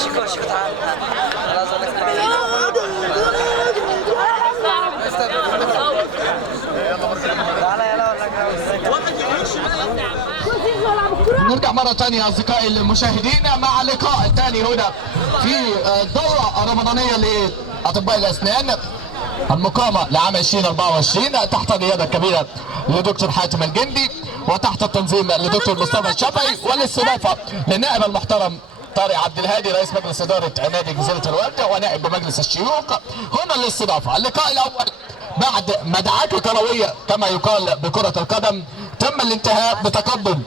شكرا تعال نرجع مرة تانية أصدقائي المشاهدين مع اللقاء الثاني هنا في الدورة الرمضانية لأطباء الأسنان المقامة لعام 2024 تحت القيادة الكبيرة لدكتور حاتم الجندي وتحت التنظيم لدكتور مصطفى الشافعي والاستضافة للنائب المحترم طارق عبد الهادي رئيس مجلس إدارة نادي جزيرة الورد ونائب بمجلس الشيوخ. هنا الاستضافة. اللقاء الأول بعد مدعاة كروية كما يقال بكرة القدم تم الانتهاء بتقدم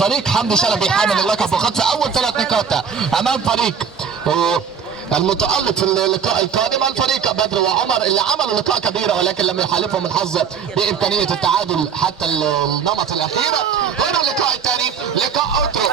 فريق حمدي شلبي حامل اللقب وخد اول 3 نقاط امام فريق المتألق في اللقاء القادم الفريق بدر وعمر اللي عملوا لقاء كبيره ولكن لم يحالفهم الحظ بامكانيه التعادل حتى النمط الاخير. هنا اللقاء الثاني لقاء اوترو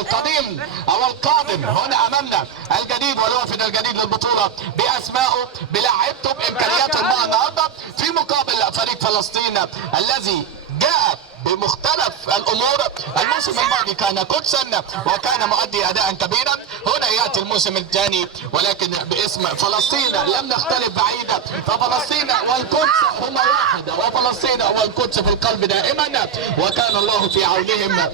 القديم او القادم. هنا امامنا الجديد والوافد الجديد للبطوله باسمائه بلاعيبته بامكانياته مع النهارده في مقابل فريق فلسطين الذي جاء بمختلف الامور. الموسم الماضي كان قدسا وكان مؤدي اداء كبيرا. هنا ياتي الموسم الثاني ولكن باسم فلسطين لم نختلف بعيدا ففلسطين والقدس هما واحد وفلسطين والقدس في القلب دائما وكان الله في عونهم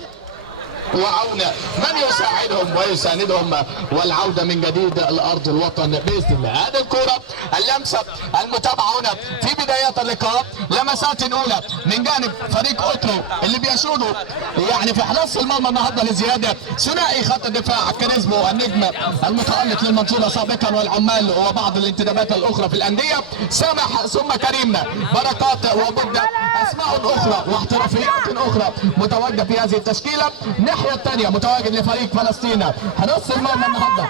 وعون من يساعدهم ويساندهم والعوده من جديد لارض الوطن باذن الله. هذه الكره اللمسه المتابعه هنا في بدايات اللقاء لمسات اولى من جانب فريق اوترو اللي بيشودوا يعني في حراسه المرمى النهارده لزياده ثنائي خط الدفاع كاريزمو النجم المتالق للمنصوره سابقا والعمال وبعض الانتدابات الاخرى في الانديه سامح ثم كريم بركات وبدا اسماء اخرى واحترافيات اخرى متواجده في هذه التشكيله. الناحيه الثانيه متواجد لفريق فلسطين حراسه المرمى النهارده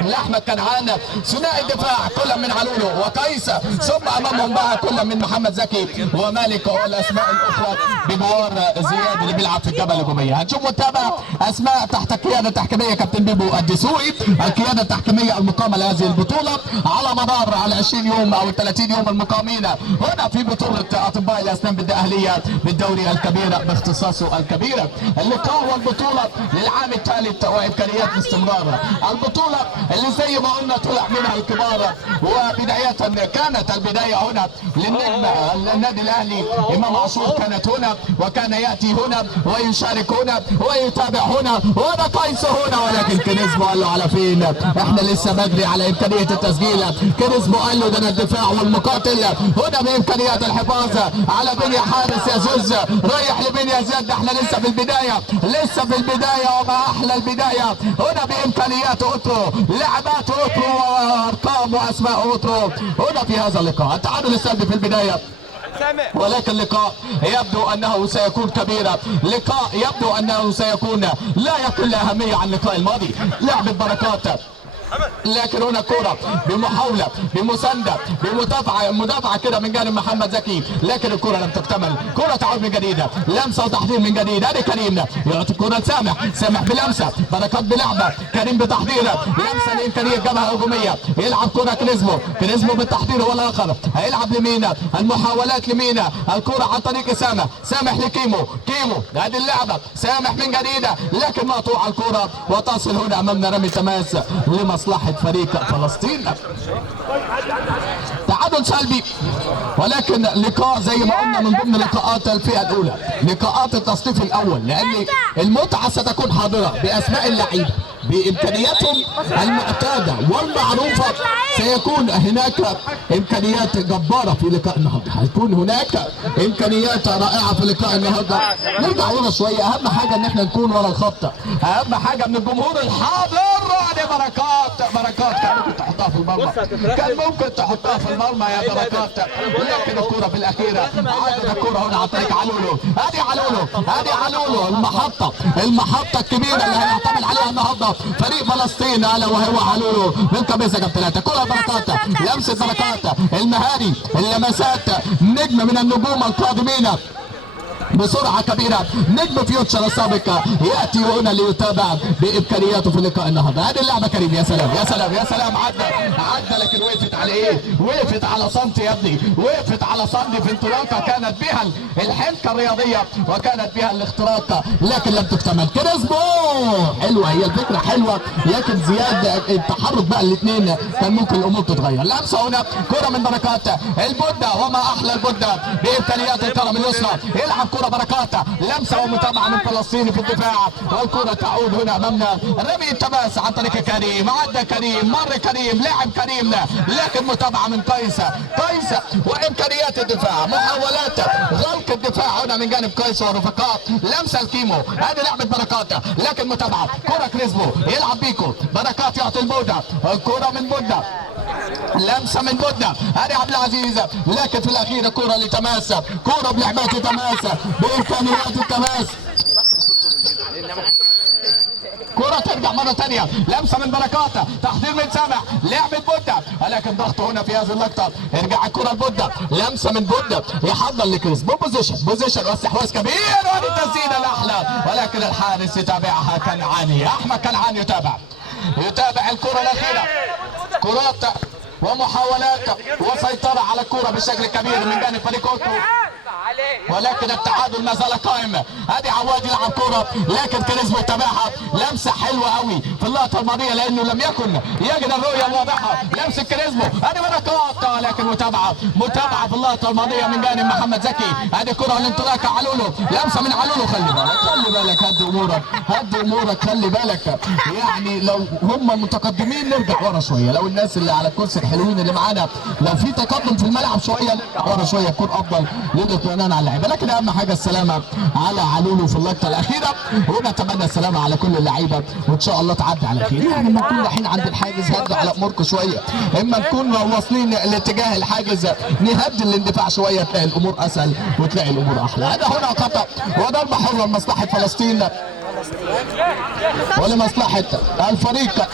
لاحمد كنعان ثنائي الدفاع كل من علولو وقيس ثم امامهم بقى كل من محمد زكي ومالك والاسماء الاخرى بجوار زياد اللي بيلعب في الجبل الهجوميه. هنشوف ونتابع اسماء تحت القياده التحكيميه كابتن بيبو الدسوقي القياده التحكيميه المقامه لهذه البطوله على مدار على 20 يوم او 30 يوم المقامين هنا في بطوله اطباء الاسنان بالدقهليه بالدوري الكبير باختصاصه الكبير. اللقاء والبطوله للعام الثالث وامكانيات الاستمرار. البطوله اللي زي ما قلنا طلع منها الكبار وبداية كانت البداية هنا للنجم النادي الاهلي امام عاشور كانت هنا وكان ياتي هنا ويشارك هنا ويتابع هنا وهذا قيس هنا ولكن كريزمو قال له على فين احنا لسه بدري على امكانية التسجيل. كريزمو قال له ده انا الدفاع والمقاتل هنا بامكانيات الحفاظ على بنيا حارس يا زوز رايح لبنيا زياد. ده احنا لسه في البداية لسه في البداية وما احلى البداية هنا بامكانيات اوترو لعبات اوترو وارقام واسماء اوترو هنا في هذا اللقاء. التعادل السلبي في البدايه ولكن اللقاء يبدو انه سيكون كبيرا. لقاء يبدو انه سيكون لا يقل اهميه عن اللقاء الماضي. لعبه بركات لكن هنا كرة بمحاولة بمساندة بمدافعة كده من جانب محمد زكي لكن الكرة لم تكتمل. كرة تعود من جديد لمسة وتحضير من جديد. ادي كريم يعطي الكرة سامح بلمسة بركات بلعبة كريم بتحضير لمسة لإمكانية جبهة هجومية يلعب كرة كريزمو بالتحضير هو الآخر هيلعب لمينا المحاولات لمينا الكرة عن طريق سامح لكيمو ادي اللعبة سامح من جديد لكن مقطوعة الكرة وتصل هنا امامنا رمي تماس مصلحة فريق فلسطين. تعادل سلبي ولكن لقاء زي ما قلنا من ضمن لقاءات الفئة الأولى لقاءات التصنيف الأول لأن المتعة ستكون حاضرة بأسماء اللعيبة بإمكانياتهم المعتادة والمعروفة. سيكون هناك إمكانيات جبارة في لقاء النهارده. هيكون هناك إمكانيات رائعة في لقاء النهارده. نرجع ورا شوية. أهم حاجة إن احنا نكون ورا الخط. أهم حاجة من الجمهور الحاضر. بركات كان ممكن تحطها في المرمى في المرمى يا بركات ولكن الكرة في الأخيرة عادت الكرة هنا عن طريق ادي علولو المحطة الكبيرة اللي هيعتمد عليها النهارده فريق فلسطين الا وهو علولو من كابيسا كابتن. كرة بركات لمسة بركات المهاري اللمسات نجم من النجوم القادمين بسرعه كبيره. نجم فيوتشر السابق ياتي هنا ليتابع بامكانياته في لقاء النهارده. هذه اللعبه كريم، يا سلام يا سلام يا سلام. عدى لكن وقفت على ايه؟ وقفت على سنتي يا ابني، وقفت على سنتي في انطلاقه كانت بها الحنكه الرياضيه وكانت بها الاختراق لكن لم تكتمل. كريسبو حلوه، هي الفكره حلوه لكن زياد التحرك بقى الاثنين كان ممكن الامور تتغير. لمسه هنا كره من بركات البده، وما احلى البده بامكانيات الكره من اليسرى. يلعب كره بركات، لمسه ومتابعه من فلسطيني في الدفاع والكره تعود هنا امامنا. رمي التماس عن طريق كريم، عدى كريم، مر كريم، لعب كريم لكن متابعه من قيس وامكانيات الدفاع، محاولات غلق الدفاع هنا من جانب قيس ورفقاء. لمسه الكيمو، هذه لعبه بركات لكن متابعه. كره كريسبو يلعب بيكو، بركات يعطي البوده، الكره من بوده، لمسه من بوده، هذه عبد العزيز لكن في الاخير كره لتماس، كره بلعبات تماس بامكانيات التماس. كرة ترجع مرة ثانية، لمسة من بركات، تحضير من سامح، لعبة بودة ولكن ضغطه هنا في هذه اللقطة. ارجع الكرة لبودة، لمسة من بودة يحضر لكريس بوزيشن واستحواذ كبير والتسديدة الأحلى ولكن الحارس يتابعها. كنعاني، أحمد كنعاني يتابع الكرة الأخيرة. كرات ومحاولات وسيطرة على الكرة بشكل كبير من جانب فريق أوتو ولكن التعادل ما زال قائم. ادي عواد يلعب كرة لكن كريسبو يتابعها. لمسه حلوه قوي في اللقطه الماضيه لانه لم يكن يجد الرؤيه الواضحه. لمسه كريسبو، ادي بركات لكن متابعه في اللقطه الماضيه من جانب محمد زكي. ادي كرة الانطلاق علولو، لمسه من علولو. خلي بالك هدي امورك خلي بالك. يعني لو هم متقدمين نرجع ورا شويه، لو الناس اللي على الكرسي الحلوين اللي معانا لو في تقدم في الملعب شويه نرجع ورا شويه يكون افضل للاطمئنان على اللعيبه. لكن اهم حاجه السلامه على علولو في اللقطه الاخيره ونتمنى السلامه على كل اللعيبه وان شاء الله تعدي على خير. يعني لما نكون رايحين عند الحاجز هدوا على اموركم شويه، اما نكون واصلين لاتجاه الحاجز نهدي الاندفاع شويه تلاقي الامور اسهل وتلاقي الامور احلى. هذا هنا خطا وضربه حره لمصلحه فلسطين ولمصلحه الفريق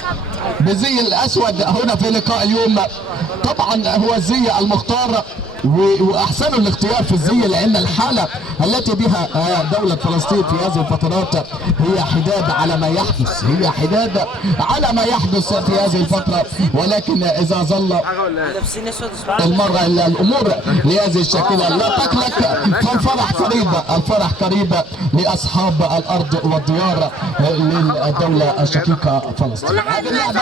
بزي الاسود هنا في لقاء اليوم. طبعا هو الزي المختار واحسنوا الاختيار في الزي لان الحاله التي بها دوله فلسطين في هذه الفترات هي حداد على ما يحدث، هي حداد على ما يحدث في هذه الفتره. ولكن اذا ظل المرة الامور لهذه الشكله لا تقلق فالفرح قريب، الفرح قريب لاصحاب الارض والديار للدوله الشقيقه فلسطين. هذه اللعبه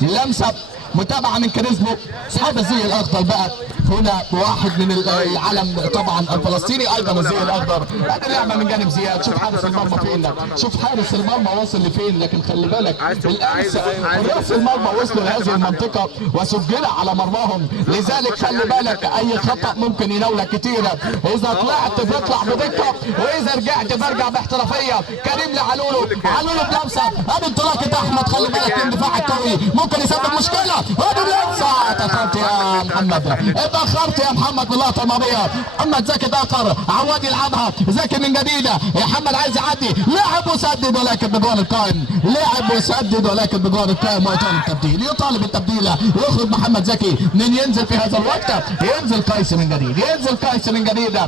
لمسه متابعه من كريسبو. اصحاب الزي الاخضر بقى هنا واحد من العلم طبعا الفلسطيني ايضا الزي الاخضر. هذه لعبه من جانب زياد. شوف حارس المرمى فين، شوف حارس المرمى واصل لفين. لكن خلي بالك الامس حراس المرمى وصلوا لهذه المنطقه وسجل على مرماهم، لذلك خلي بالك اي خطا ممكن يناولك كتير. اذا طلعت بيطلع بدقه واذا رجعت برجع باحترافيه. كريم لعلولو، علولو بلمسه، هذه انطلاقه احمد خلي بالك من الدفاع القوي ممكن يسبب مشكله. هذه لمسه تاخرت يا محمد، اتاخرت يا محمد باللقطه الماضيه. محمد زكي تاخر، عواد يلعبها زكي من جديد. محمد عايز يعدي، لعب وسدد ولكن بجوان القائم، لعب وسدد ولكن بجوان القائم ويطالب التبديل، يطالب التبديل. يخرج محمد زكي من ينزل في هذا الوقت، ينزل قيس من جديد، ينزل قيس من جديد.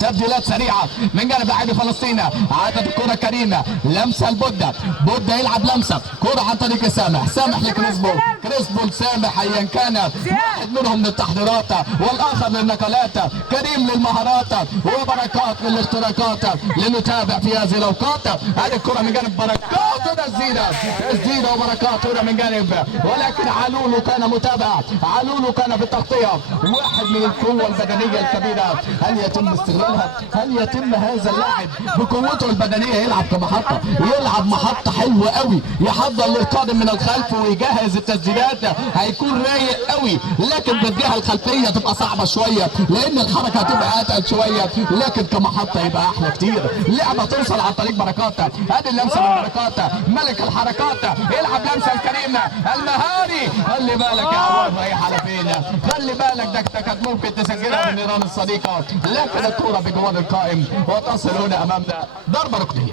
تبديلات سريعه من جانب لاعبي فلسطين. عادت الكره كريمه، لمسه البده، بده يلعب لمسه، كره عن طريق سامح لكريسبو، كريسبو لسامح ايا كان واحد منهم للتحضيرات والاخر للنقلات، كريم للمهارات وبركات للاختراقات. لنتابع في هذه الاوقات. هذه الكره من جانب بركات تسديده وبركات هنا من جانب، ولكن علولو كان متابع، علولو كان بالتغطيه. واحد من القوه البدنيه الكبيره، هل يتم استغلالها؟ هل يتم هذا اللاعب بقوته البدنيه يلعب كمحطه، يلعب محطه حلوه قوي، يحضر للقادم من الخلف ويجهز التسديدات، هيكون رايق قوي. لكن بالجهه الخلفيه تبقى صعبه شويه لان الحركه هتبقى اتقل شويه، لكن كمحطه يبقى احلى كتير. لعبه توصل عن طريق بركات، ادي اللمسه من بركات ملك الحركات، يلعب لمسه الكريم المهاري. خلي بالك يا عواد رايح على فين. اللاعبين. خلي بالك ده كانت ممكن تسجلها بالنيران الصديقه، لكن الكره بجوار القائم وتصل هنا امامنا. ضربه ركنيه.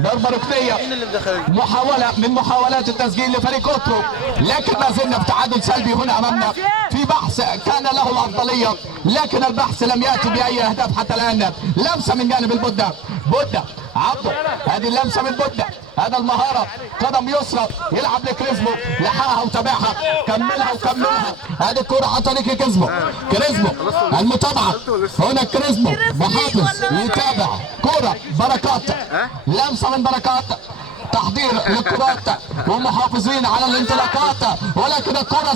ضربه ركنيه. محاوله من محاولات التسجيل لفريق اوترو، لكن ما زلنا في تعادل سلبي هنا امامنا. في بحث كان له الافضليه، لكن البحث لم ياتي باي اهداف حتى الان. لمسه من جانب البودة، بودة عبده، هذه اللمسه من بودة، هذا المهاره، قدم يسرى يلعب لكريزمو، لحقها وتابعها، كملها وكملها. هذه الكره عن طريق كريزمو المتابعه هنا. كريزمو محافظ يتابع كره بركات، لمسه من بركات، تحضير للكرات ومحافظين على الانطلاقات، ولكن الكرة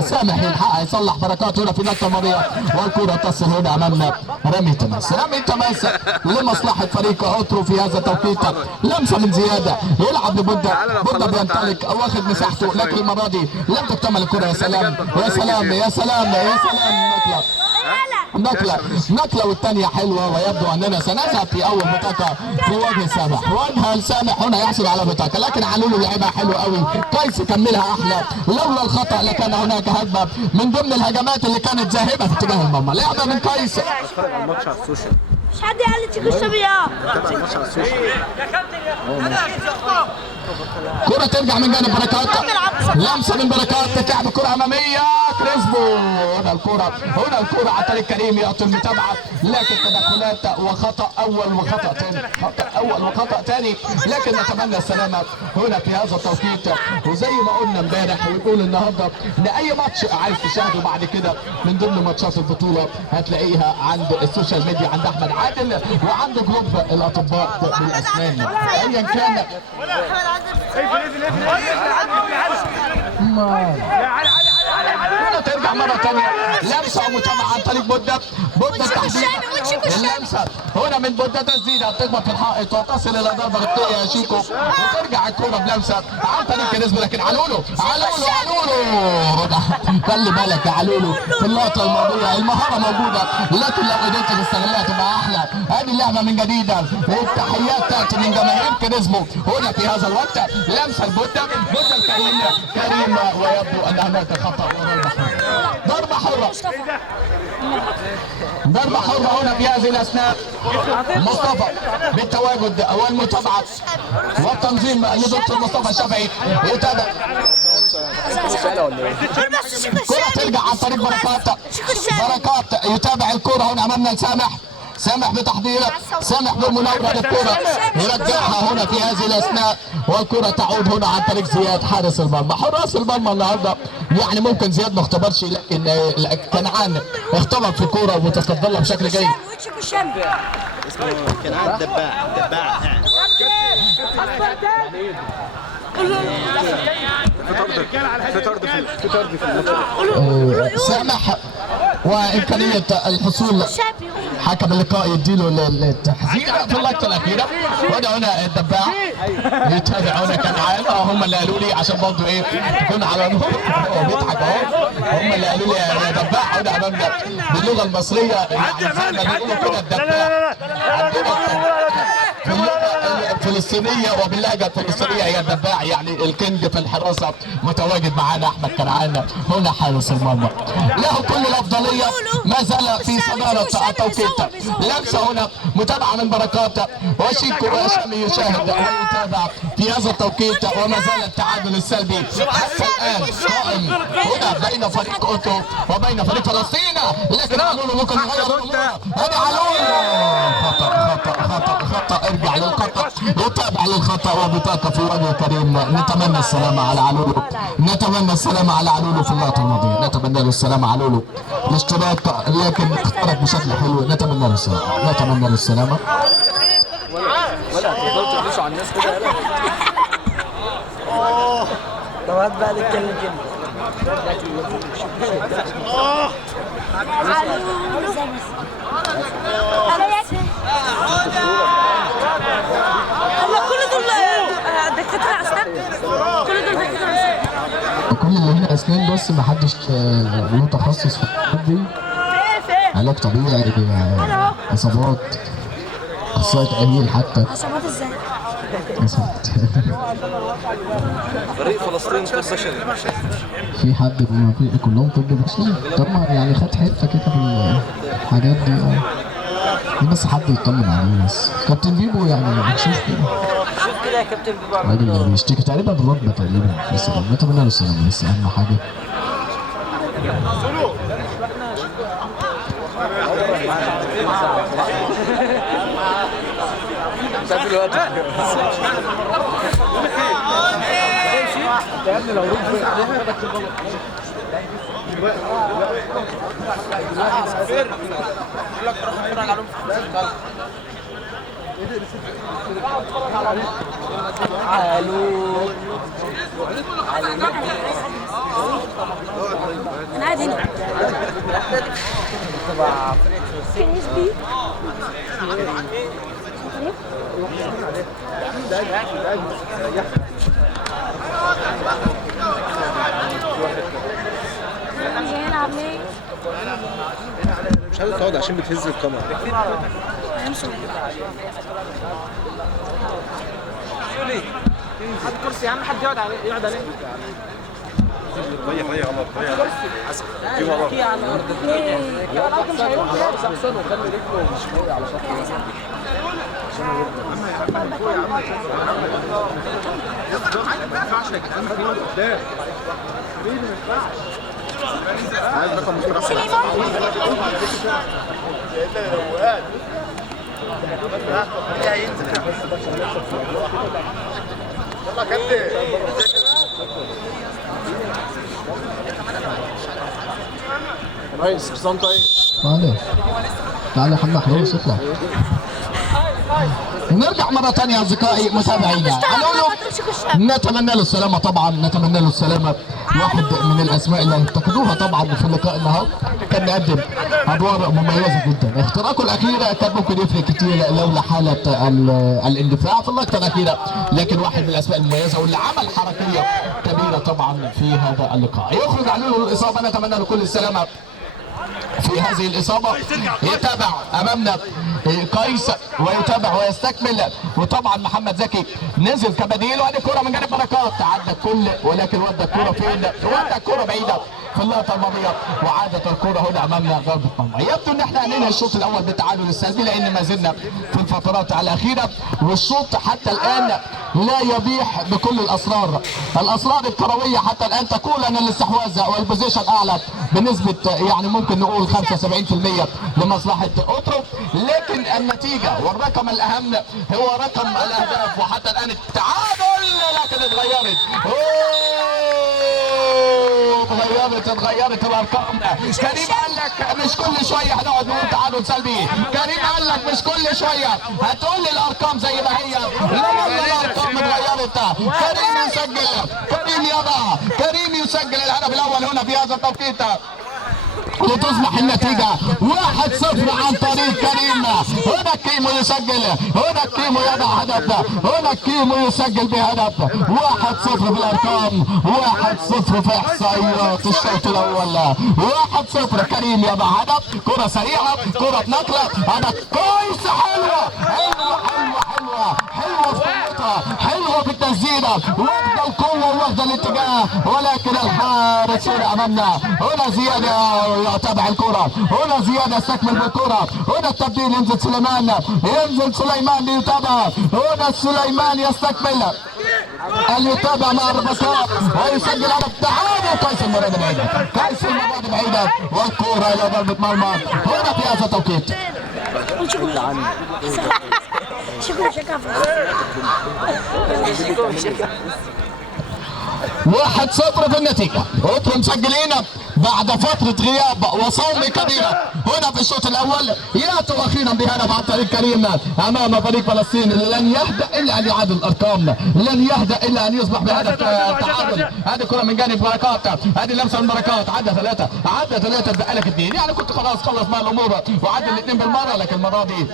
سامح يلحقها يصلح بركات هنا في النقطة الماضية، والكرة تصل هنا امامنا. رمي تماس لمصلحة فريق اوترو في هذا التوقيت. لمسة من زيادة يلعب لبودة، بودة بينطلق واخد مساحته، لكن المرة دي لم تكتمل الكرة. يا سلام نقلة والثانية حلوة، ويبدو أننا سنذهب في أول بطاقة في وجه سامح هنا يحصل على بطاقة، لكن علولو لعبها حلو قوي. كويس يكملها أحلى، لولا الخطأ لكان هناك هجمة من ضمن الهجمات اللي كانت ذاهبة في اتجاه المرمى. لعبة من كويس. مش حد قال لي تيجي الشبيه. كرة ترجع من جانب بركات، لمسة من بركات، تتلعب كرة أمامية. كريزمو هنا الكرة عن طريق كريم يعطي المتابعة، لكن تدخلات وخطأ أول وخطأ ثاني، لكن نتمنى السلامة هنا في هذا التوقيت. وزي ما قلنا امبارح ويقول النهارده ان اي ماتش عايز تشاهده بعد كده من ضمن ماتشات البطولة هتلاقيها عند السوشيال ميديا، عند احمد عادل وعند جروب الاطباء بالاسنان ايا كان. ترجع مرة ثانية، لمسة ومتابعة عن طريق بودة تحديدا. اللمسة هنا من بودة تسديدة تخبط في الحائط وتصل إلى ضربة ركنية يا شيكو، وترجع الكرة بلمسة عن طريق كريزمو، لكن علولو خلي بالك يا علولو في اللقطة الماضية المهارة موجودة، لكن لو قدرت تستغلها تبقى أحلى. هذه اللعبة من جديد، التحيات تأتي من جماهير كريزمو هنا في هذا الوقت. لمسة البودة كريم، ويبدو أن هناك خطأ. ضربة حرة هنا في هذه الأثناء. مصطفى بالتواجد والمتابعة والتنظيم لدكتور مصطفى الشافعي يتابع. كرة ترجع عن طريق بركات يتابع الكرة هنا أمامنا. سامح بتحضيره، سامح بالمناورة للكرة يرجعها هنا في هذه الأثناء، والكرة تعود هنا عن طريق زياد حارس المرمى. حراس المرمى النهارده يعني ممكن زياد ما اختبرش، لكن كنعان اختبر في الكرة وتصدى لها بشكل جيد. اسمه كنعان دباع سامح وامكانيه الحصول حكم اللقاء يديله للتحذير في اللقطه الاخيره. هنا الدباع يتابع هنا كنعان. هم اللي قالوا لي عشان برضه ايه يكون على نور بيضحك اهو. هم اللي قالوا لي يا دباع هنا امامنا باللغه المصريه، يعني زي ما بيقولوا كده الدباع في اللغه الفلسطينيه وباللهجه الفلسطينيه هي الدباع، يعني الكينج في الحراسه. متواجد معانا احمد كنعان هنا حارس المرمى، له كل الافضليه، ما زال في صداره التوقيت. لمسه هنا متابعه من بركات، وشيكو وهشام يشاهد ويتابع في هذا التوقيت، وما زال التعادل السلبي حتى الان قائم هنا بين فريق اوتو وبين فريق فلسطين. لكن علولو ممكن يغير الامور. هذا علولو خطا ارجع للخطا، يتابع للخطا وبطاقه في وجه كريم. نتمنى السلامه على علولو في اللقطه الماضيه، نتمنى له السلامه علولو الاشتراك، لكن اخترق بشكل حلو. نتمنى له السلامه. ولا تفضلوا تدوسوا على الناس كده. طب هات بقى نتكلم كده. كل اللي هنا اسنان بس ما حدش له تخصص في الحاجات دي. علاج طبيعي، اصابات، اخصائي تاهيل حتى. اصابات ازاي؟ فريق فلسطين طب بشري. في حد كلهم طب بشري؟ طب ما يعني خد حته كده في الحاجات دي. بس حد يطمن عليه بس. كابتن بيبو يعني شوف كده يا كابتن بيبو الراجل بيشتكي تقريبا بالركبه تقريبا، بس نتمنى له السلامه بس اهم حاجه. شايف الوقت يا ابني لو رجع عليها انا قاعد هنا. Can you speak? مش عايز تقعد عشان بتهز الكاميرا. هات كرسي يا عم، حد يقعد عليه طيب على الطريق حسن في ورا احسن وخلي رجله مش فوق على شكل عايز رقم يلا كابتن. ريس حسام طيب. معلش تعالى يا حمد حلوس اطلع. نرجع مرة ثانية أصدقائي متابعينا، نتمنى له السلامة طبعا، نتمنى له السلامة. واحد من الأسماء اللي افتقدوها طبعا في اللقاء النهارده، كان مقدم أدوار مميزة جدا. اختراقه الأخيرة كان ممكن يفرق كتير لولا حالة الاندفاع في اللقطة الأخيرة، لكن واحد من الأسماء المميزة واللي عمل حركية كبيرة طبعا في هذا اللقاء. يخرج عنه الإصابة، نتمنى له كل السلامة في هذه الإصابة. يتابع أمامنا قيس ويتابع ويستكمل، وطبعا محمد زكي نزل كبديل. وادي كرة من جانب بركات، عدى الكل ولكن ودى الكرة فين؟ ودى الكرة بعيدة في اللقطة الماضية، وعادت الكرة هنا أمامنا ضربة مرمى. يبدو إن احنا أنهينا الشوط الأول بالتعادل السلبي، لأن ما زلنا في الفترات الأخيرة، والشوط حتى الآن لا يبيح بكل الأسرار الكروية. حتى الآن تقول أن الاستحواذ والبوزيشن أعلى بنسبة يعني ممكن نقول 75% لمصلحة أوترو، لكن النتيجة والرقم الأهم هو رقم الأهداف. وحتى الآن التعادل، لكن اتغيرت اتغيرت الارقام. كريم قال لك مش كل شويه هنقعد نقول تعادل سلبي، كريم قال لك مش كل شويه هتقول لي الارقام زي ما هي. لا الارقام اتغيرت. كريم يسجل، كريم يضع، كريم يسجل الهدف الاول هنا في هذا التوقيت لتصبح النتيجة 1-0 عن طريق كريم. هنا كيمو يسجل، هنا كيمو يضع هدف، هنا كيمو يسجل بهدف. 1-0 في الارقام، 1-0 في احصائيات الشوط الاول. 1-0 كريم يضع هدف، كرة سريعة، كرة بنقلة، هدف كويس. حلوة في قوتها، حلوة في التسديدة، واخدة القوة واخدة الاتجاه، ولكن الحارس هنا امامنا. هنا زيادة يتابع الكرة، هنا زيادة يستكمل بالكرة، هنا التبديل ينزل سليمان ليتابع، هنا سليمان يستكمل يتابع مع الرباطات ويسجل هدف التعادل. قيس المرة دي بعيدة، والكرة إلى ضربة مرمى هنا في هذا التوقيت. شكرا 1-0 في النتيجة. اوترو مسجلين بعد فترة غياب وصوم كبيرة هنا في الشوط الأول. يأتوا أخيرا بهدف عن طريق كريم أمام فريق فلسطين. لن يهدأ إلا أن يعادل الأرقام، لن يهدأ إلا أن يصبح بهدف تعادل. هذه كرة من جانب بركات، هذه لمسة من بركات، عدى ثلاثة تبقى لك 2. يعني كنت خلاص خلص مع الأمور وعدى الاثنين بالمرة، لكن المرة دي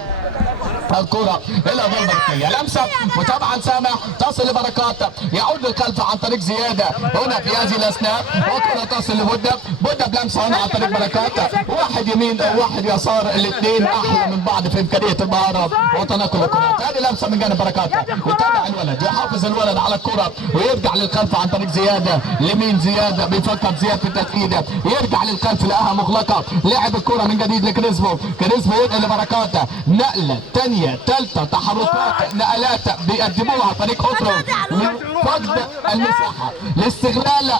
الكرة الى ضربة ركنية. لمسة وطبعا سامح تصل لبركات، يعود للخلف عن طريق زيادة هنا في هذه الاثناء، وكرة تصل لبودة، بودة بلمسة هنا عن طريق بركات، واحد يمين وواحد يسار، الاثنين احلى من بعض في امكانية المهارة وتنقل الكرات. هذه لمسة من جانب بركات، يتابع الولد، يحافظ الولد على الكرة ويرجع للخلف عن طريق زيادة، لمين زيادة بيفكر زيادة في التسديد، يرجع للخلف لقاها مغلقة، لعب الكرة من جديد لكريسبو، كريسبو ينقل لبركات، نقلة ثانية ثالثة، تحركات نقلات بيقدموها فريق أوترو لفقد المساحة، لاستغلال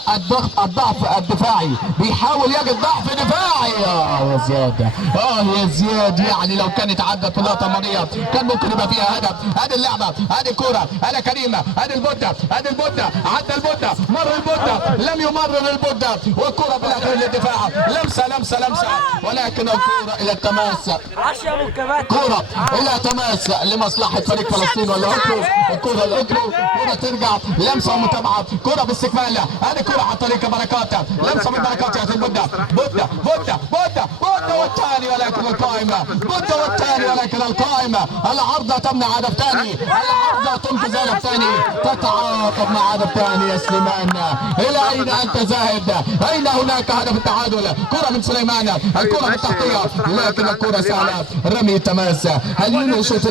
الضعف الدفاعي، بيحاول يجد ضعف دفاعي. يا زياد يا زياد، يعني لو كانت عدت في اللقطة الماضية كان ممكن يبقى فيها هدف. ادي اللعبة، ادي الكرة، ادي كريمة، ادي البودة، ادي البودة، عدى البودة، مر البودة، لم يمرر البودة، والكرة بالاخير للدفاع، لمسة ولكن الكرة الى التماس، كرة الى تماس لمصلحة فريق فلسطين ولا أوترو، الكرة الأوترو، كرة ترجع، لمسة ومتابعة، كرة باستكمال، هذه كرة عن طريق بركات، لمسة من بركات يا البودة، بودة والثاني ولكن القائمة، بودة والثاني ولكن القائمة، العارضة تمنع هدف ثاني، العارضة تنقذ هدف ثاني، تتعاقب مع هدف ثاني يا سليمان، إلى أين أنت ذاهب؟ أين هناك هدف التعادل؟ كرة من سليمان، الكرة بالتغطية، لكن الكرة سهلة، رمي التماس. هل ينهوا الشوط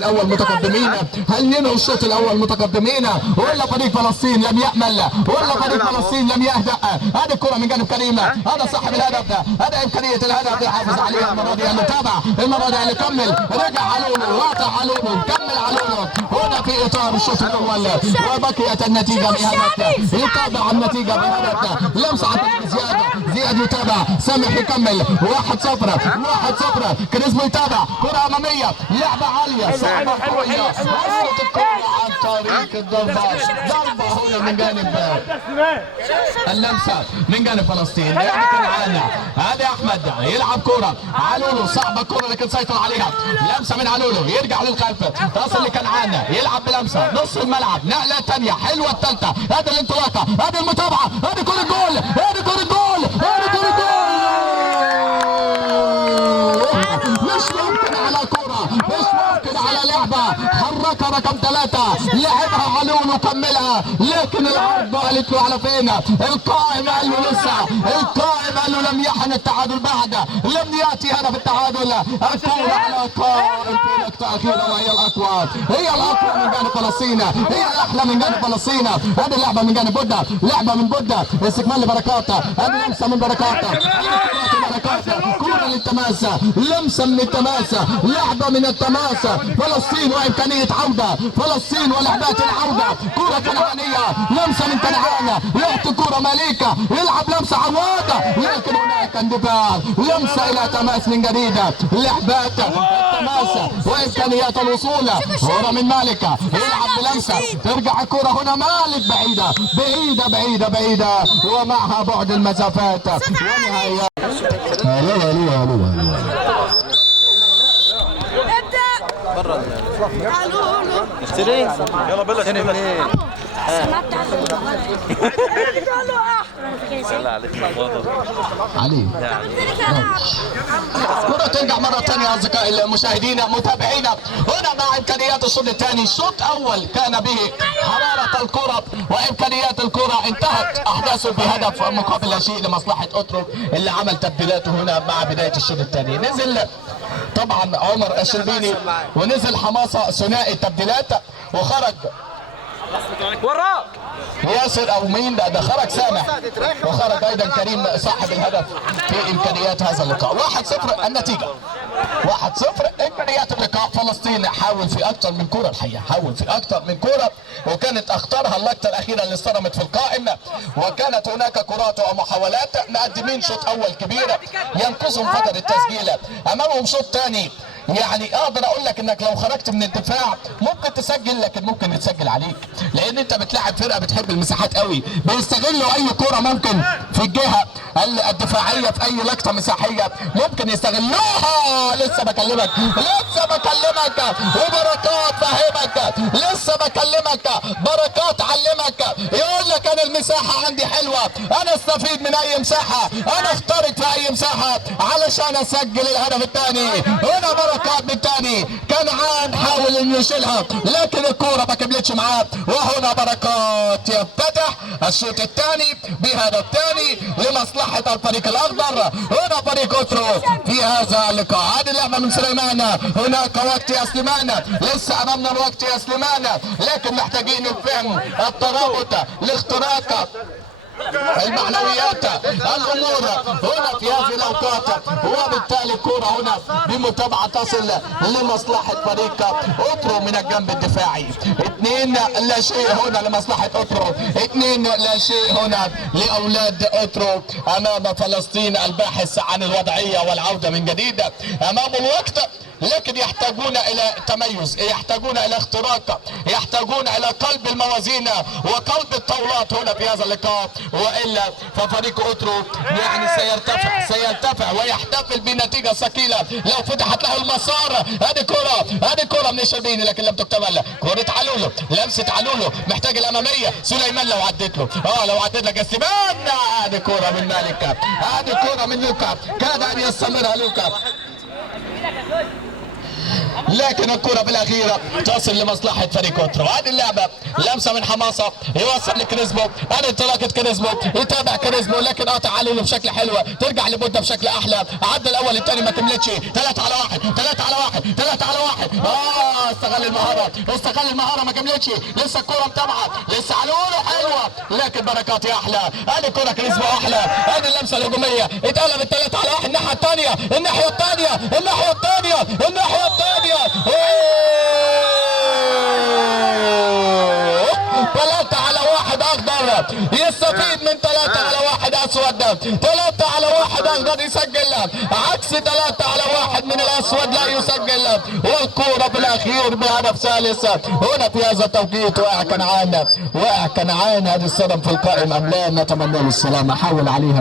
الأول متقدمين؟ ولا فريق فلسطين لم يأمل؟ ولا فريق فلسطين لم يهدأ؟ هذه الكرة من جانب كريم، هذا صاحب الهدف، هذا إمكانية الهدف يحافظ عليها المرة دي، المتابع المرة دي اللي كمل، رجع علولو، واقع علولو، كمل علولو هنا في إطار الشوط الأول، وبقيت النتيجة بهدف، يتابع النتيجة بهدف، لمسة عن زياد يتابع، سامح يكمل، 1-0 كريسبو يتابع، كرة أمامية، لعبة عالية صعبة قوية، وصلت الكرة عن طريق ضربة هنا من جانب اللمسة من جانب فلسطين، لعب كنعان، هذا أحمد يلعب كرة، علولو صعبة كرة لكن سيطر عليها، لمسة من علولو، يرجع للخلف، تصل لكنعان، يلعب بلمسة، نص الملعب، نقلة ثانية حلوة الثالثة، هذه الانطلاقة، هذه المتابعة، هذه كرة جول، مش ممكن على كرة، مش ممكن على لعبة، حركها رقم 3، لعبها علول وكملها، لكن العرض قالت له على فين؟ القائم قال له لسه، القائم قال له لم يحن التعادل بعد، لم يأتي هدف التعادل، الكرة على القائم في نقطة أخيرة وهي الأقوى، من جانب فلسطين، هي الأحلى من جانب فلسطين، هذه اللعبة من جانب بودة، لعبة من بودة، استكمال لبركات، هذه لمسة من بركات، كرة للتماس، لمسة من التماس، لعبة من التماس، فلسطين وإمكانية عودة، فلسطين ولعبات العودة، كرة كنعانية، لمسة من كنعان، يعطي كرة مالكة، يلعب لمسة عوادة، لكن هناك اندفاع، لمسة إلى تماس من جديد، لعبات التماس وإمكانيات الوصول، كرة من مالكة، يلعب بلمسة، ترجع الكرة هنا مالك بعيدة، ومعها بعد المسافات ونهاية. يلا بلش علي كرة ترجع مرة ثانية أصدقائي المشاهدين متابعينا، هنا مع إمكانيات الشوط الثاني، الشوط أول كان به حرارة الكرة وإمكانيات الكرة، انتهت أحداثه بهدف مقابل لا شيء لمصلحة أوترو اللي عمل تبديلاته هنا مع بداية الشوط الثاني. نزل طبعا عمر الشربيني ونزل حماسة ثنائي التبديلات، وخرج وراك ياسر او مين ده خرج سامح، وخرج ايضا كريم صاحب الهدف في امكانيات هذا اللقاء. 1-0 النتيجه، 1-0 امكانيات اللقاء. فلسطين حاول في اكثر من كره، الحقيقه حاول في اكثر من كره، وكانت اخطرها اللقطه الاخيره اللي استلمت في القائم، وكانت هناك كرات ومحاولات، مقدمين شوط اول كبير ينقذهم فقد التسجيل، امامهم شوط ثاني يعني اقدر اقول لك انك لو خرجت من الدفاع ممكن تسجل، لكن ممكن يتسجل عليك، لان انت بتلعب فرقه بتحب المساحات قوي، بيستغلوا اي كره ممكن في الجهه الدفاعيه في اي لقطه مساحيه ممكن يستغلوها. لسه بكلمك وبركات فهمك، لسه بكلمك بركات علمك، يقول لك انا المساحه عندي حلوه، انا استفيد من اي مساحه، انا اخترق في اي مساحه علشان اسجل الهدف الثاني. هنا بركات بالثاني، كنعان حاول انه يشيلها لكن الكوره ما كملتش معاه، وهنا بركات يفتتح الشوط الثاني بهدف ثاني لمصلحه الفريق الاخضر. هنا فريق اوترو في هذا اللقاء. هذه اللعبه من سليمان، هناك وقت يا سليمان، لسه امامنا الوقت يا سليمان، لكن محتاجين الفهم، الترابط، الاختراق، المعنويات، الامور هنا في هذه الاوقات، وبالتالي الكره هنا بمتابعه تصل لمصلحه فريق اوترو من الجنب الدفاعي. 2-0 هنا لمصلحه اوترو، 2-0 هنا لاولاد اوترو امام فلسطين الباحث عن الوضعيه والعوده من جديد امام الوقت، لكن يحتاجون الى تميز، يحتاجون الى اختراق، يحتاجون الى قلب الموازين وقلب الطاولات هنا في هذا اللقاء، والا ففريق اوترو يعني سيرتفع ويحتفل بنتيجه ثقيله لو فتحت له المسار. هذه كره من الشربيني لكن لم تكتمل، كره علولو، لمسه علولو محتاج الاماميه، سليمان لو عدت له لو عدت لك السمان. هذه كره من مالك، هذه كره من لوكا، كاد ان يستمرها لوكا، لكن الكرة بالاخيرة تصل لمصلحة فريق اوترو. هذه اللعبة لمسة من حماسة، يوصل لكريسبو، هذه انطلاقة كريسبو، يتابع كريسبو لكن قاطع علولو بشكل حلو، ترجع لبودة بشكل احلى، عدى الاول الثاني ما كملتش، 3 على 1. استغل المهارة ما كملتش، لسه الكرة متابعة، لسه علولو حلوة لكن بركات يا احلى. هذه الكرة كريسبو احلى، هذه اللمسة الهجومية، اتقلبت 3 على 1 الناحية الثانية، الناحية الثانية 3 على 1 اخضر يستفيد من 3 على 1 اسود، 3 على 1 اخضر يسجل، عكس 3 على 1 من الاسود لا يسجل، والكوره في الاخير بهدف ثالث هنا في هذا التوقيت. وقع كنعان، هذا الصدم في القائم ام لا؟ نتمنى له السلامه، حاول عليها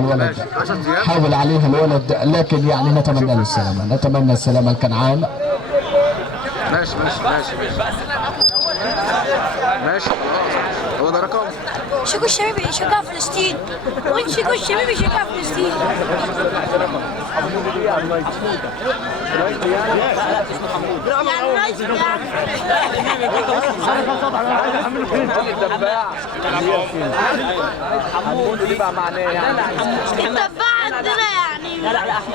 الولد لكن يعني نتمنى له السلامه، نتمنى السلامه لكنعان. ماشي هو ده رقم. شيكو الشبيبي يشجع فلسطين، شيكو الشبيبي يشجع فلسطين. الدباع عندنا يعني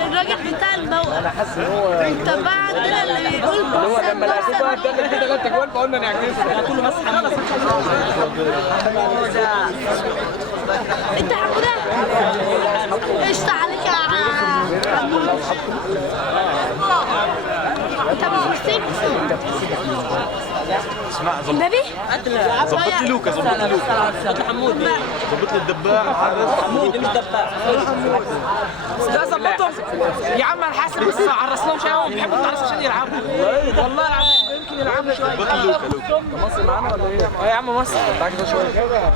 الراجل بتاع الموقف، الدباع عندنا اللي بيقول هو لما لعبوها كده غلطة جوال فقلنا نعكسها. انت حمودة قشطة عليك يا حمود. انت من فلسطين؟ اسمع امبابي؟ ظبط لي لوكا حمود ظبط لي الدباع. حمود مش دباع، ده ظبطهم يا عم. انا حاسب بس عرسناهم شويه، بيحبوا التعريس عشان يلعبوا، والله العظيم يمكن يلعبوا شويه. مصر معانا ولا ايه؟ يا عم مصر تعالى كده شويه.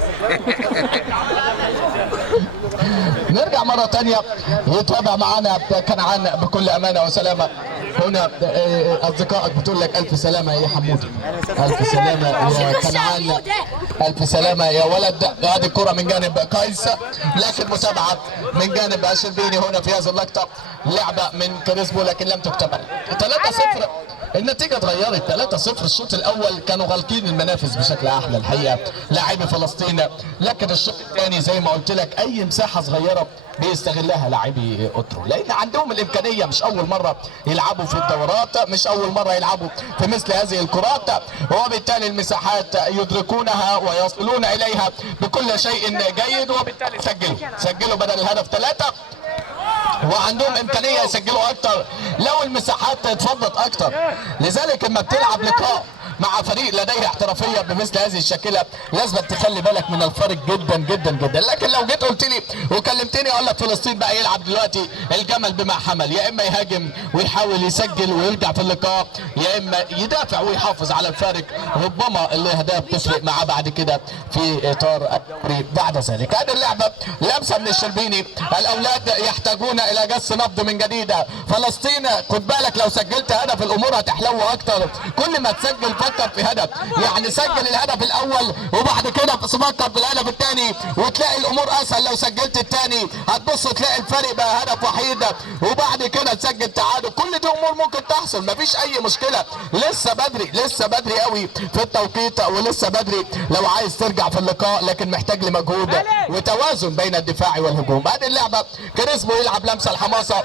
نرجع مرة تانية يتابع معانا كنعان بكل أمانة وسلامة. هنا أصدقائك بتقول لك ألف سلامة يا حمودي، ألف سلامة يا كنعان، ألف سلامة يا ولد. هذه الكرة من جانب قيس لكن متابعة من جانب الشربيني هنا في هذه اللقطة، لعبة من كريسبو لكن لم تكتمل. 3-0 النتيجة اتغيرت، 3-0. الشوط الأول كانوا غالقين المنافذ بشكل أحلى الحقيقة لاعبي فلسطين، لكن الشوط الثاني زي ما قلت لك أي مساحة صغيرة بيستغلها لاعبي اوترو، لأن عندهم الإمكانية، مش أول مرة يلعبوا في الدورات، مش أول مرة يلعبوا في مثل هذه الكرات، وبالتالي المساحات يدركونها ويصلون إليها بكل شيء جيد، وبالتالي سجلوا بدل الهدف 3 وعندهم امكانيه يسجلوا اكتر لو المساحات اتفضت اكتر. لذلك لما بتلعب لقاء مع فريق لديه احترافيه بمثل هذه الشكله لازم تخلي بالك من الفرق جدا جدا جدا. لكن لو جيت قلت لي وكلمتني اقول لك فلسطين بقى يلعب دلوقتي الجمل بما حمل، يا اما يهاجم ويحاول يسجل ويرجع في اللقاء، يا اما يدافع ويحافظ على الفارق، ربما الاهداف تفرق معاه بعد كده في اطار الدوري بعد ذلك. هذه اللعبه لمسه من الشربيني، الاولاد يحتاجون الى جس نبض من جديد. فلسطين خد بالك لو سجلت هدف الامور هتحلو اكتر، كل ما تسجل فكر في هدف، يعني سجل الهدف الاول وبعد كده فكر في الهدف الثاني وتلاقي الامور اسهل. لو سجلت الثاني هتبص تلاقي الفرق بقى هدف وحيد وبعد كده تسجل تعادل. كل دي امور ممكن تحصل، مفيش اي مشكله. لسه بدري، لسه بدري قوي في التوقيت ولسه بدري لو عايز ترجع في اللقاء، لكن محتاج لمجهود وتوازن بين الدفاع والهجوم. هذه اللعبه كريسمو يلعب لمسه الحماسه،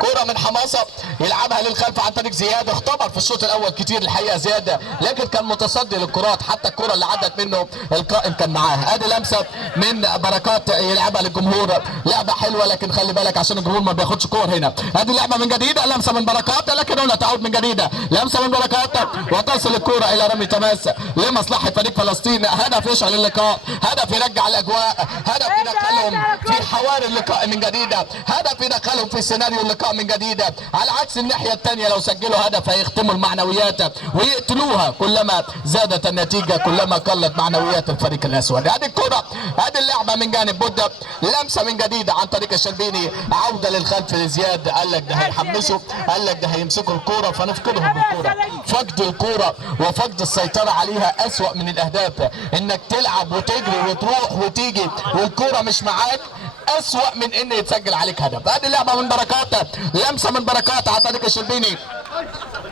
كرة من حماسة يلعبها للخلف عن طريق زياد. اختبر في الشوط الاول كتير الحقيقه زياد، لكن كان متصدي للكرات، حتى الكرة اللي عدت منه القائم كان معاه. ادي لمسه من بركات يلعبها للجمهور، لعبه حلوه لكن خلي بالك عشان الجمهور ما بياخدش كور هنا. ادي لعبه من جديد، لمسه من بركات لكن هنا تعود من جديد، لمسه من بركات وتصل الكرة الى رمي تماس لمصلحه فريق فلسطين. هدف يشعل اللقاء، هدف يرجع الاجواء، هدف يدخلهم في حوار اللقاء من جديد، هدف يدخلهم في سيناريو اللقاء من جديد. على عكس الناحيه الثانيه لو سجلوا هدف هيختموا المعنويات ويقتلوها، كلما زادت النتيجه كلما قلت معنويات الفريق الاسود. هذه الكره، هذه اللعبه من جانب بودة، لمسه من جديد عن طريق الشربيني، عوده للخلف لزياد. قال لك ده هيحمسوا، قال لك ده هيمسكوا الكوره فنفقدهم بالكوره. فقد الكوره وفقد السيطره عليها اسوأ من الاهداف. انك تلعب وتجري وتروح وتيجي والكوره مش معاك اسوأ من ان يتسجل عليك هدف. هذه اللعبه من بركات، لمسه من بركات على طريق الشربيني،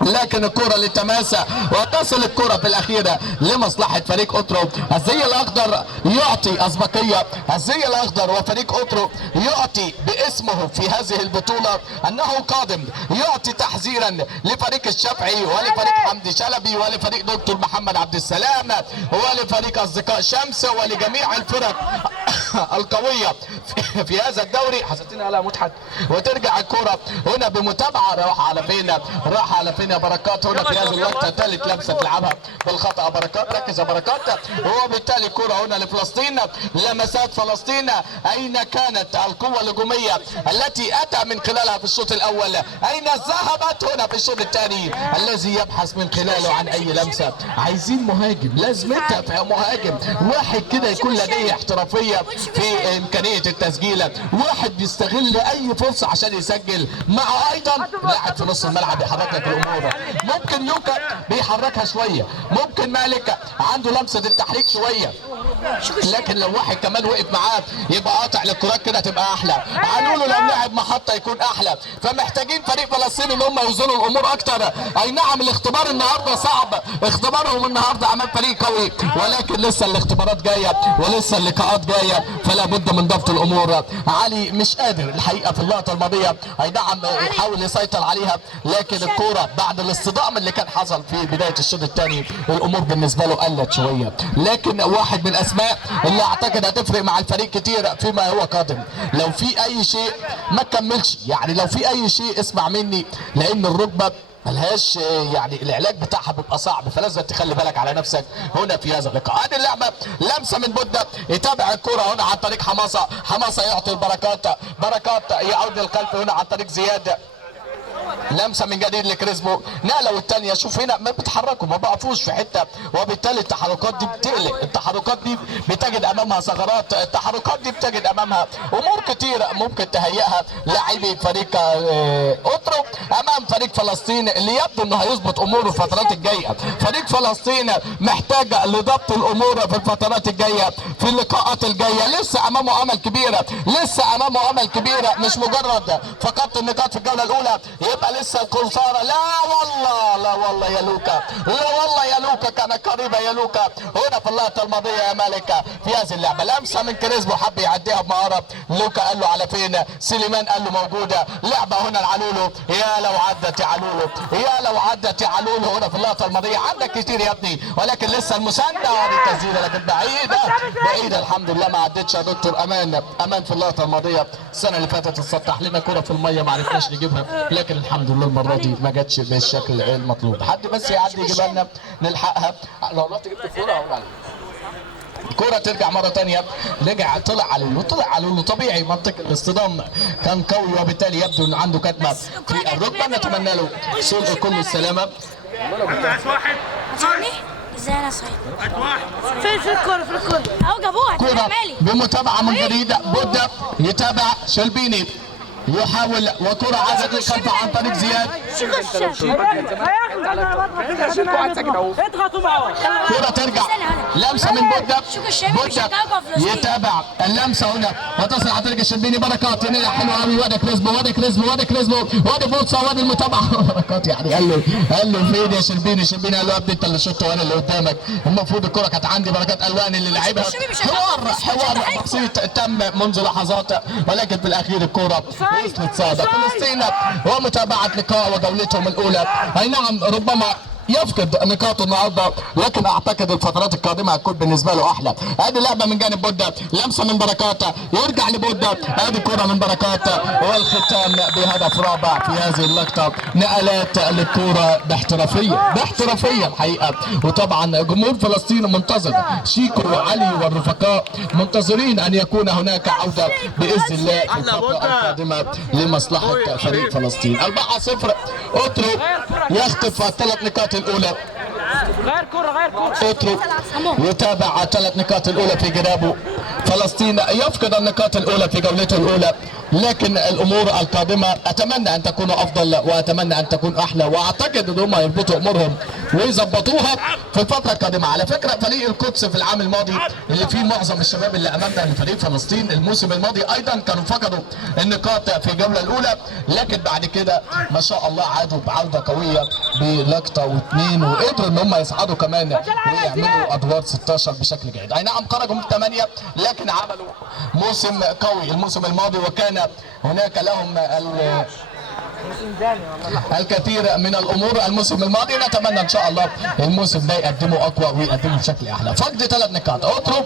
لكن الكرة للتماسة وتصل الكرة في الأخيرة لمصلحة فريق أوترو. الزي الأخضر يعطي أسبقية، الزي الأخضر وفريق أوترو يعطي باسمه في هذه البطولة أنه قادم، يعطي تحذيرا لفريق الشافعي ولفريق حمدي شلبي ولفريق دكتور محمد عبد السلام ولفريق أصدقاء شمس ولجميع الفرق القوية في هذا الدوري. حسيتني على مضحك. وترجع الكرة هنا بمتابعة، راح على فين؟ راح على فين يا بركات هنا في هذه اللقطة؟ ثالث لمسة تلعبها بالخطأ بركات، ركز يا بركات. وبالتالي الكرة هنا لفلسطين، لمسات فلسطين. أين كانت القوة الهجومية التي أتى من خلالها في الشوط الأول؟ أين ذهبت هنا في الشوط الثاني الذي يبحث من خلاله عن أي لمسة؟ عايزين مهاجم، لازم انت مهاجم واحد كده يكون لديه احترافية في إمكانية التسجيل، واحد بيستغل أي فرصة عشان يسجل، مع أيضا لاعب في نص الملعب يحرك لك الامور. ممكن لوكا بيحركها شويه، ممكن مالك عنده لمسه التحريك شويه، لكن لو واحد كمان وقف معاه يبقى قاطع للكرات كده تبقى احلى. قالوا له لو لاعب محطه يكون احلى. فمحتاجين فريق فلسطين ان هم يوزنوا الامور اكتر. اي نعم الاختبار النهارده صعب، اختبارهم النهارده امام فريق قوي، ولكن لسه الاختبارات جايه ولسه اللقاءات جايه، فلا بد من ضبط الامور. علي مش قادر الحقيقه في اللقطه الماضيه، اي نعم يحاول يسيطر عليها، لكن الكوره بعد الاصطدام اللي كان حصل في بدايه الشوط الثاني الامور بالنسبه له قلت شويه. لكن واحد من الاسماء اللي اعتقد هتفرق مع الفريق كتير فيما هو قادم. لو في اي شيء ما تكملش، يعني لو في اي شيء اسمع مني، لان الركبه ملهاش يعني العلاج بتاعها بيبقى صعب، فلازم تخلي بالك على نفسك هنا في هذا اللقاء. هذه اللعبه لمسه من بودة، يتابع الكره هنا عن طريق حماسه، حماسه يعطي البركات، بركات يعود للخلف هنا عن طريق زياد، لمسه من جديد لكريسمو، نقله والثانيه. شوف هنا ما بيتحركوا، ما بقفوش في حته، وبالتالي التحركات دي بتقلق، التحركات دي بتجد امامها ثغرات، التحركات دي بتجد امامها امور كتيره ممكن تهيئها لاعبي فريق اوترو امام فريق فلسطين اللي يبدو انه هيظبط اموره في الفترات الجايه. فريق فلسطين محتاج لضبط الامور في الفترات الجايه، في اللقاءات الجايه. لسه امامه امل كبير، لسه امامه امل كبير، مش مجرد فقدت النقاط في الجوله الاولى يبقى لسه الخساره. لا والله، لا والله يا لوكا، لا والله يا لوكا، كانت قريبه يا لوكا هنا في اللقطه الماضيه يا مالك في هذه اللعبه. لمسه من كريسمو حب يعديها بمهاره، لوكا قال له على فين؟ سليمان قال له موجوده. لعبه هنا لعلولو، يا لو عدت يا علولو، يا لو عدت يا علولو هنا في اللقطه الماضيه. عندك كتير يا ابني، ولكن لسه المسانده والتسديده لكن بعيده بعيده. الحمد لله ما عدتش يا دكتور. امان في اللقطه الماضيه السنه اللي فاتت اتسطح لنا كره في الميه ما عرفناش نجيبها، لكن الحمد لله المره دي ما جاتش بالشكل المطلوب. حد بس يعدي يجيبها لنا نلحقها. لو رحت جبت الكوره اقول عليك. الكرة ترجع مرة تانية، رجع طلع على له طبيعي، منطق الاصطدام كان قوي وبالتالي يبدو انه عنده كتمة في الركبة. نتمنى له كل السلامة. ازاي انا صحيح؟ في الكورة اهو جابوها. كرة بمتابعة من جديد، بودة يتابع شلبيني يحاول، وكرة عادت للخلف عن طريق زياد. رد عليا عشان قاعد ساكت اهو. اضغطوا معه. كرة ترجع لمسة من بودة يتابع اللمسة هنا وتصل على طريق الشربيني. بركات هنا حلوة قوي. وادي كريسبو وادي فرصة وادي المتابعة. بركات يعني قال له فين يا شربيني؟ شربيني قال له ابني انت اللي شوت وانا اللي قدامك، المفروض الكرة كانت عندي. بركات الوان اللي لعبها. حوار بسيط تم منذ لحظات ولكن في الاخير الكرة وصلت صادة فلسطين ومتابعة لقاء وجولتهم الاولى. اي نعم ربما يفقد نقاطه النهارده لكن اعتقد الفترات القادمه هتكون بالنسبه له احلى. ادي لعبه من جانب بودة، لمسه من بركات يرجع لبودة، ادي كره من بركات والختام بهدف رابع في هذه اللقطه. نقلات للكوره باحترافيه الحقيقه. وطبعا جمهور فلسطين منتظر، شيكو وعلي والرفقاء منتظرين ان يكون هناك عوده باذن الله في الفتره القادمه لمصلحه فريق فلسطين. 4-0 اوترو يخطف الثلاث نقاط الاولى. غير كرة اوترو يتابع الثلاث نقاط الاولى في جرابه. فلسطين يفقد النقاط الاولى في جولته الاولى لكن الامور القادمه اتمنى ان تكون افضل واتمنى ان تكون احلى واعتقد ان هم يربطوا امورهم ويظبطوها في الفتره القادمه. على فكره فريق القدس في العام الماضي اللي فيه معظم الشباب اللي امامنا لفريق فلسطين الموسم الماضي ايضا كانوا فقدوا النقاط في الجوله الاولى لكن بعد كده ما شاء الله عادوا بعوده قويه بلقطه واثنين وقدروا ان هم يصعدوا كمان ويعملوا ادوار 16 بشكل جيد. اي نعم خرجوا من 8 لكن عملوا موسم قوي الموسم الماضي وكان هناك لهم الكثير من الامور الموسم الماضي. نتمنى ان شاء الله الموسم ده يقدموا اقوى ويقدموا بشكل احلى. فقد 3 نقاط. اوترو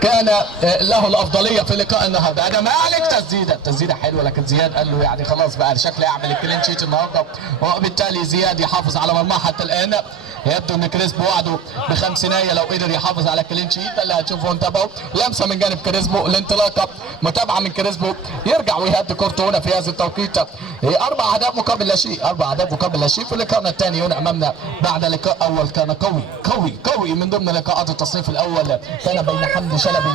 كان له الافضليه في لقاء النهارده. هذا مالك تسديده حلوه لكن زياد قال له يعني خلاص بقى شكله يعمل الكلين شيت النهارده وبالتالي زياد يحافظ على مرماه حتى الان. يبدو ان كريسبو وعده بخمسينيه لو قدر يحافظ على كلين شيت. ده اللي هتشوفه انتبهوا. لمسه من جانب كريسبو الانطلاقه متابعه من كريسبو يرجع ويهدي كورته هنا في هذا التوقيت. 4 اهداف مقابل لا شيء في لقائنا الثاني هنا امامنا بعد لقاء اول كان قوي من ضمن لقاءات التصنيف الاول كان بين حمدي شلبي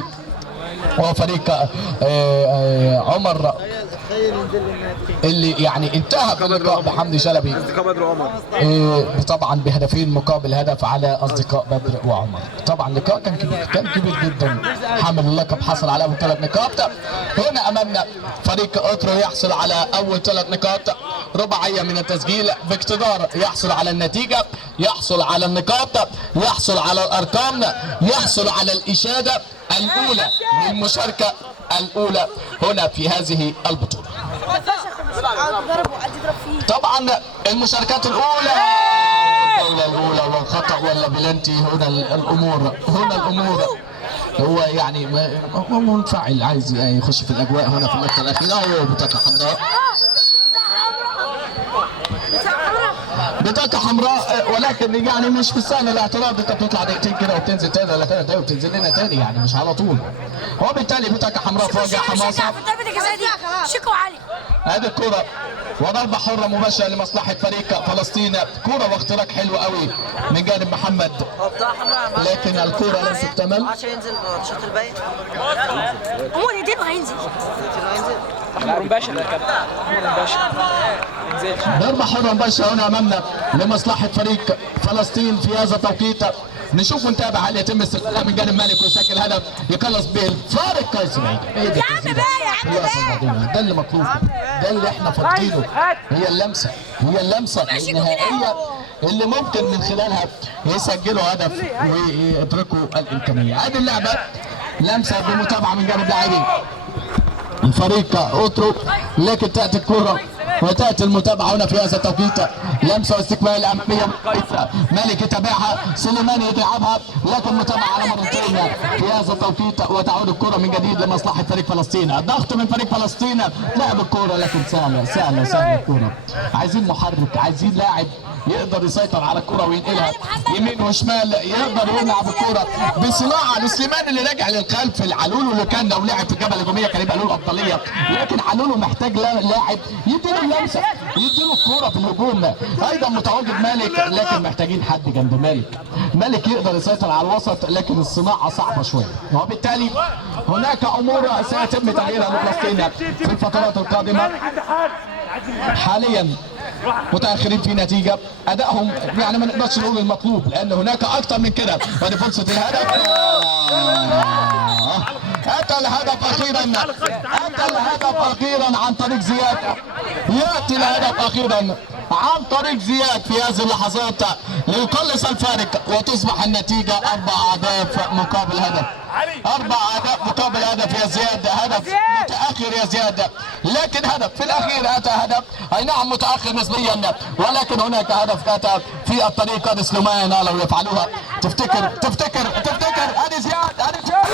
وفريق عمر اللي يعني انتهى باللقاء بحمدي شلبي طبعا بهدفين مقابل هدف على اصدقاء بدر وعمر. طبعا لقاء كان كبير جدا. حامل اللقب حصل على اول 3 نقاط. هنا امامنا فريق اوترو يحصل على اول 3 نقاط رباعيه من التسجيل باقتدار يحصل على النتيجه يحصل على النقاط يحصل على الارقام يحصل على الاشاده الاولى للمشاركه الاولى هنا في هذه البطوله. طبعا المشاركات الاولى الجوله الاولى والخطا ولا بلنتي هنا الامور هو يعني منفعل عايز يخش في الاجواء هنا في اللقطه الاخيره. بطاقه حمراء ولكن يعني مش في السهل الاعتراض. انت بتطلع دقيقتين كده وبتنزل تاني ولا 3 دقايق وبتنزل لنا تاني يعني مش على طول. وبالتالي بطاقه حمراء في وجه حماسه. شيكو علي هذه الكرة وضربة حرة مباشرة لمصلحة فريق فلسطين. كرة واختراق حلو قوي من جانب محمد لكن الكرة لم تكتمل. عشان ينزل الشوط الباقي عمر يديله هينزل. هارون باشا يا كابتن هارون باشا ضربة حرة مباشرة هنا امامنا لمصلحة فريق فلسطين في هذا التوقيت. نشوف ونتابع هل يتم استغلال من جانب مالك ويسجل هدف يخلص به الفارق كويس بعيد. يا عم بقى ده اللي مطلوب ده اللي احنا فاقدينه. هي اللمسة النهائية اللي ممكن من خلالها يسجلوا هدف ويدركوا الامكانية. هذه اللعبة لمسة بمتابعة من جانب لاعبين الفريق اوترو لكن تأتي الكرة وتأتي المتابعة هنا في هذا التوقيت. لمسة واستكمال أمامية مالك يتابعها سليمان يتعبها لكن متابعة على مرتين في هذا التوقيت وتعود الكرة من جديد لمصلحة فريق فلسطين. الضغط من فريق فلسطين لعب الكرة لكن سهلة الكرة. عايزين محرك عايزين لاعب يقدر يسيطر على الكرة وينقلها يمين وشمال يقدر يلعب الكرة بصناعة لسليمان اللي راجع للخلف. العلولو اللي كان لو لعب في الجبهة الهجومية كان يبقى له الأفضلية لكن علولو محتاج لاعب يديله اللمسة يديله الكرة في الهجوم. ايضا متواجد مالك لكن محتاجين حد جنب مالك يقدر يسيطر على الوسط لكن الصناعة صعبة شوية وبالتالي هناك امور سيتم تغييرها لفلسطين في الفترات القادمة. حاليا متاخرين في نتيجه، ادائهم يعني ما نقدرش نقول المطلوب لان هناك اكثر من كده. ودي فرصه الهدف. اتى الهدف اخيرا، اتى الهدف اخيرا عن طريق زياد. ياتي الهدف اخيرا عن طريق زياد في هذه اللحظات ليقلص الفارق وتصبح النتيجه 4 اهداف مقابل هدف. 4 اهداف مقابل هدف يا زياد، هدف متاخر يا زياد، لكن هدف في الاخير اتى هدف، اي نعم متاخر نسبيا، ولكن هناك هدف اتى في الطريقه الاسلاميه لو يفعلوها. تفتكر ادي زياد، ادي زياد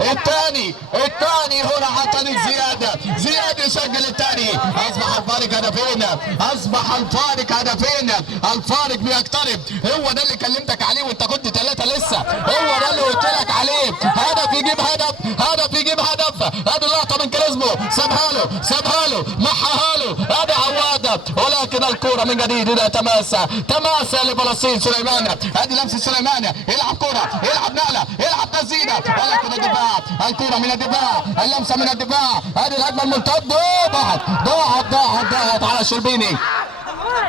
الثاني هنا عن طريق زياد يسجل الثاني. اصبح الفارق هدفين، الفارق بيقترب. هو ده اللي كلمتك عليه وانت كنت 3 لسه، هو ده اللي قلت لك عليه. هدف يجيب هدف. ادي اللقطه من كريزمو، سابها له محاها له، ادي عواد، ولكن الكوره من جديد الى تماسه لفلسطين. سليمان، ادي لمسه سليمان، يلعب كوره، يلعب نقله، يلعب تسديده، ولكن الدفاع، الكوره من الدفاع، اللمسه من الدفاع، ادي الهجمه المرتده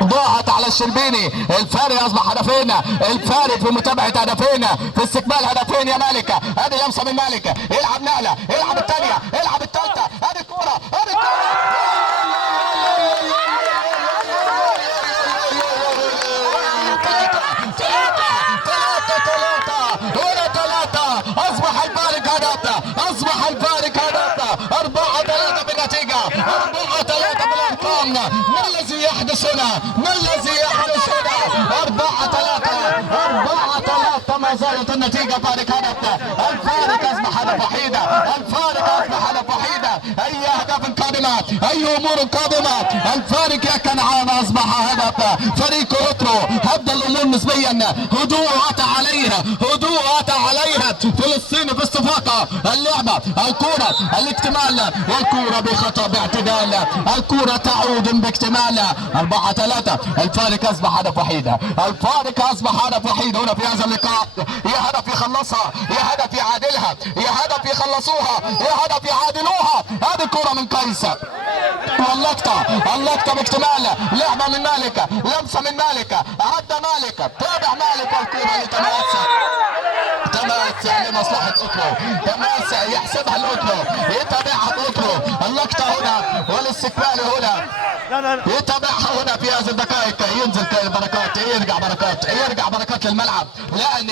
ضاعت على الشربيني. الفارق اصبح هدفين، الفارق في متابعه هدفين، في استقبال هدفين يا مالكه. ادي لمسه من مالكه، يلعب نقله، يلعب الثانيه، يلعب الثالثه، ادي الكوره، اصبح الفارق هدف 4-3 بالنتيجه، 4-3 بالارقام. ما الذي يحدث هنا؟ 4-3 ما زالت النتيجه فارق هدف. الفارق اصبح هدف وحيده. اي اهداف قادمه، اي امور قادمه. الفارق يا كنعان اصبح هدف. فريق اوترو هدى الامور نسبيا، هدوء اتى عليها فلسطين في استفاقه. اللعبه، الكوره، الاكتمال، والكوره بخطا باعتدال، الكوره تعود باكتمال. 4-3 الفارق اصبح هدف وحيد، هنا في هذا اللقاء. يا هدف يخلصها، يا هدف يعادلها، يا هدف يخلصوها، يا هدف يعادلوها. هذه الكوره من قيس، اللقطه باكتمال، لعبه من مالكه، لمسه من مالكه، عدى مالكه، تابع مالكه، الكوره لتماسك لمصلحه اوترو، تماسك يحسبها الاوترو، يتابعها اوترو. اللقطه هنا والاستقبال هنا، يتابعها هنا في هذه الدقائق. ينزل بركات، يرجع بركات للملعب، لان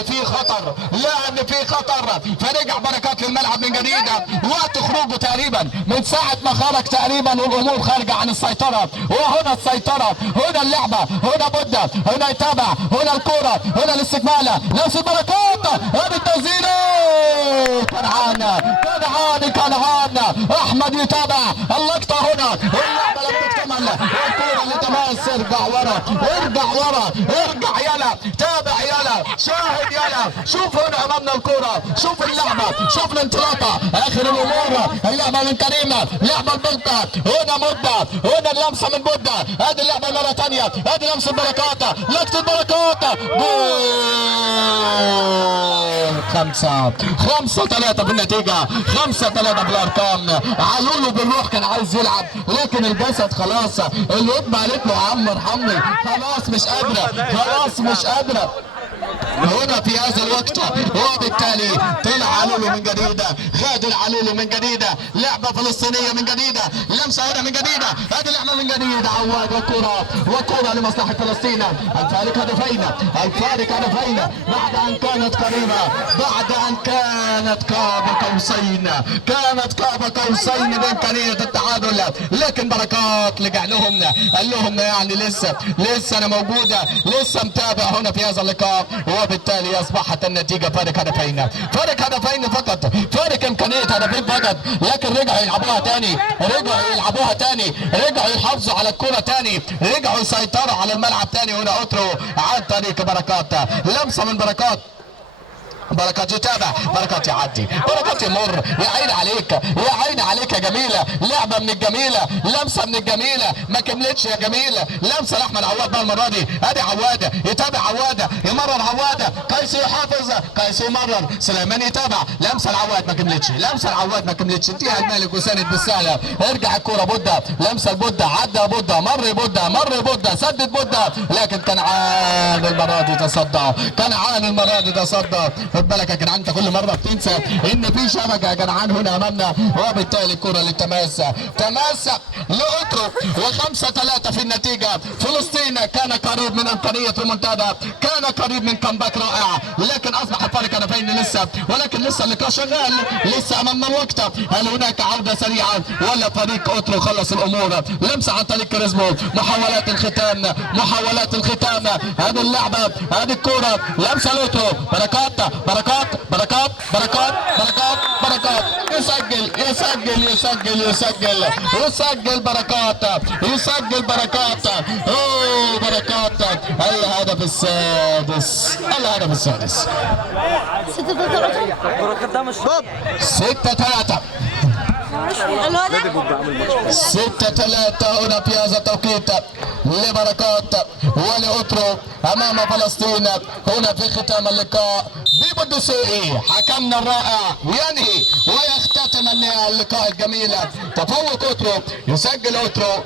في خطر، فرجع بركات للملعب من جديد. وقت خروجه تقريبا من ساعه ما خرج تقريبا، والامور خارجه عن السيطره. وهنا السيطره، هنا اللعبه، هنا بده، هنا يتابع، هنا الكوره، هنا الاستقبال، نفس البركات، هذا التسديد. كنعان احمد يتابع اللقطه هنا، اللعبه لم تكتمل، الكوره لتماس. ارجع يلا، تابع يلا، شاهد يلا، شوف هنا امامنا الكوره، شوف اللعبه، شوف الانطلاقه، اخر الامور. اللعبه من كريمه، لعبه البلطه، هنا اللمسه من بده، ادي اللعبه مره ثانيه، ادي لمسه البركات، لقطه البركات، جول. 5-3 بالنتيجه، 5-3 بالارقام. علولو بالروح كان عايز يلعب، لكن الجسد خلاص، الواد قالت له يا عم ارحمني، خلاص مش قادره. هنا في هذا الوقت، وبالتالي طلع علولو من جديد، غادر علولو من جديد، لعبه فلسطينيه من جديد، لمسه هنا من جديد، هذه لعبه من جديد، عواد وكره لمصلحه فلسطين. الفارق هدفين، بعد ان كانت قريبه، بعد ان كانت قاب قوسين بامكانيه التعادل، لكن بركات رجع لهم، قال لهم يعني لسه انا موجوده، لسه متابع هنا في هذا اللقاء. وبالتالي اصبحت النتيجه فارق هدفين فقط، فارق امكانيه هدفين فقط، لكن رجعوا يلعبوها تاني، رجعوا يحافظوا على الكره تاني، رجعوا يسيطروا على الملعب تاني. هنا اوترو عن طريق بركات، لمسه من بركات، بركات يتابع، بركات يعدي، بركات يمر. يا عيني عليك، يا عيني عليك يا جميله، لعبه من الجميله، لمسه من الجميله، ما كملتش يا جميله. لمسه لاحمد عواد بقى المره دي، ادي عواده يتابع، عواده يمرر، عواده قيس يحافظ، قيس يمرر، سليمان يتابع، لمسه العواد ما كملتش، لمسه العواد ما كملتش، انتهى المالك وساند بالسهله. ارجع الكوره بوده، لمسه لبوده، عدى بوده، مر بوده، مر بوده، سدد بوده، لكن كنعان المره دي تصدى، كنعان المره دي تصدى. خد بالك يا جدعان، انت كل مره بتنسى ان في شبكه يا جدعان هنا امامنا، وبالتالي الكره للتماس، تماس لأوترو، و5-3 في النتيجه. فلسطين كان قريب من امكانيه ريمونتادا، كان قريب من كامباك رائع، لكن اصبح الفارق هدفين لسه، ولكن لسه اللقاء شغال، لسه امامنا الوقت. هل هناك عوده سريعه ولا فريق اوترو خلص الامور؟ لمسه عن طريق كاريزمو، محاولات الختام، محاولات الختام، هذه اللعبه، هذه الكوره، لمسه لأوترو، بركات بركات بركات بركات بركات بركات، يسجل يسجل يسجل يسجل يسجل بركات، يسجل بركات. اوه بركات، الهدف السادس، الهدف السادس. 6-3 6-3 هنا في هذا التوقيت لبركات ولأوترو امام فلسطين هنا في ختام اللقاء. بيبو الدسوقي حكمنا الرائع ينهي ويختتم اللقاء الجميل. تفوق اوترو، يسجل اوترو.